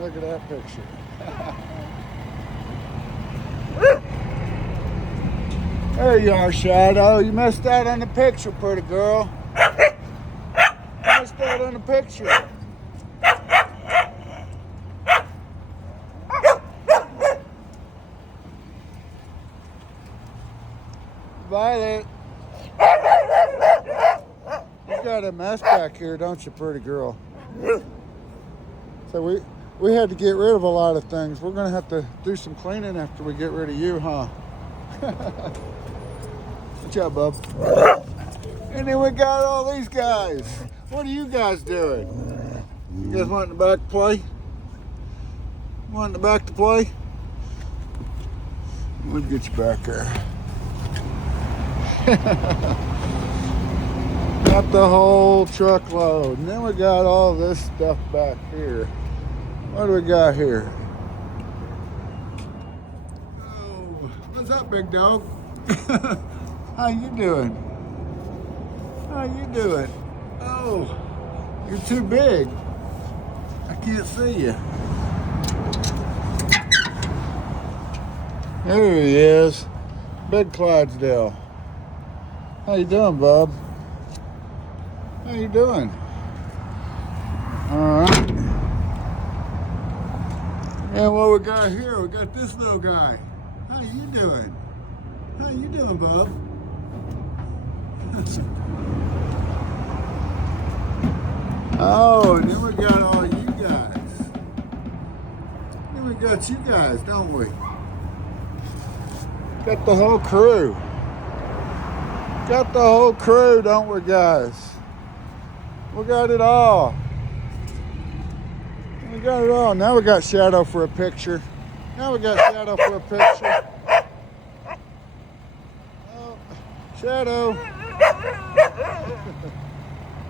Look at that picture. There you are, Shadow. You missed out on the picture, pretty girl. You missed out on the picture. Violet. You got a mess back here, don't you, pretty girl? So we had to get rid of a lot of things. We're gonna have to do some cleaning after we get rid of you, huh? Good job, bub. And then we got all these guys. What are you guys doing? You guys want in the back to play? Want in the back to play? We'll get you back there. Got the whole truckload. And then we got all this stuff back here. What do we got here? Oh, what's up, big dog? How you doing? How you doing? Oh, you're too big. I can't see you. There he is. Big Clydesdale. How you doing, bub? How you doing? All right. And what we got here, we got this little guy. How you doing? How you doing, bub? Oh, and then we got all you guys. Then we got you guys, don't we? Got the whole crew. Got the whole crew, don't we, guys? We got it all. We got it all. Now we got Shadow for a picture. Now we got Shadow for a picture. Oh, Shadow.